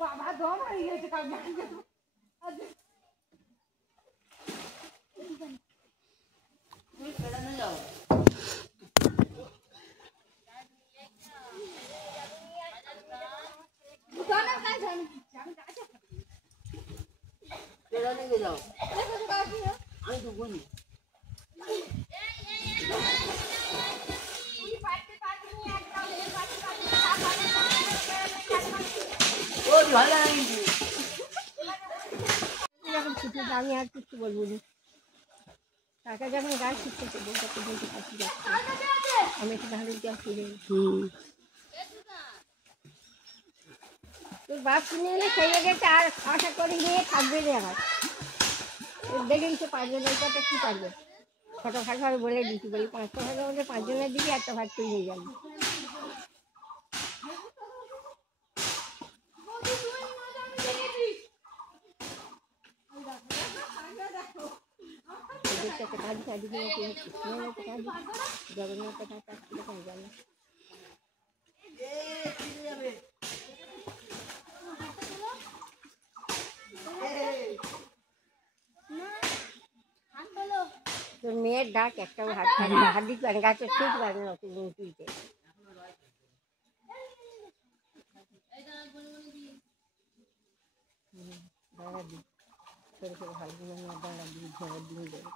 बाबा दो मारी है तो काम नहीं कर केड़ा नहीं जाओ दुकान का जान केड़ा नहीं जाओ আমি তো বলি ওই ভালো নাই যখন ছুটি আমি আর কিছু বলবো না টাকা যখন গাছ শিখতে বলতে বলতে কাছে যাচ্ছে আমি একটু ধারে গিয়ে ফিরে তোর বাপ কিনে এলে খেয়ে গেছে আর আশা করে নিয়ে থাকবে না আমার দেখে কিছু পাঁচজন ওইটাতে কী পারবে ছোটো ভাগভাবে বলে দিচ্ছি বলি 500 ভাগের মধ্যে 5 জনের দিকে একটা ভাগ তুই নিয়ে যাবি জগন্নাথ গেল তোর মেয়ের ডাক একটাও হাড্ডি গাছে ঠিক লাগে না তুলতে দাঁড়া দিই ছোটো ছোটো ভালো দাঁড়া দিই ঝড় দিন দেবে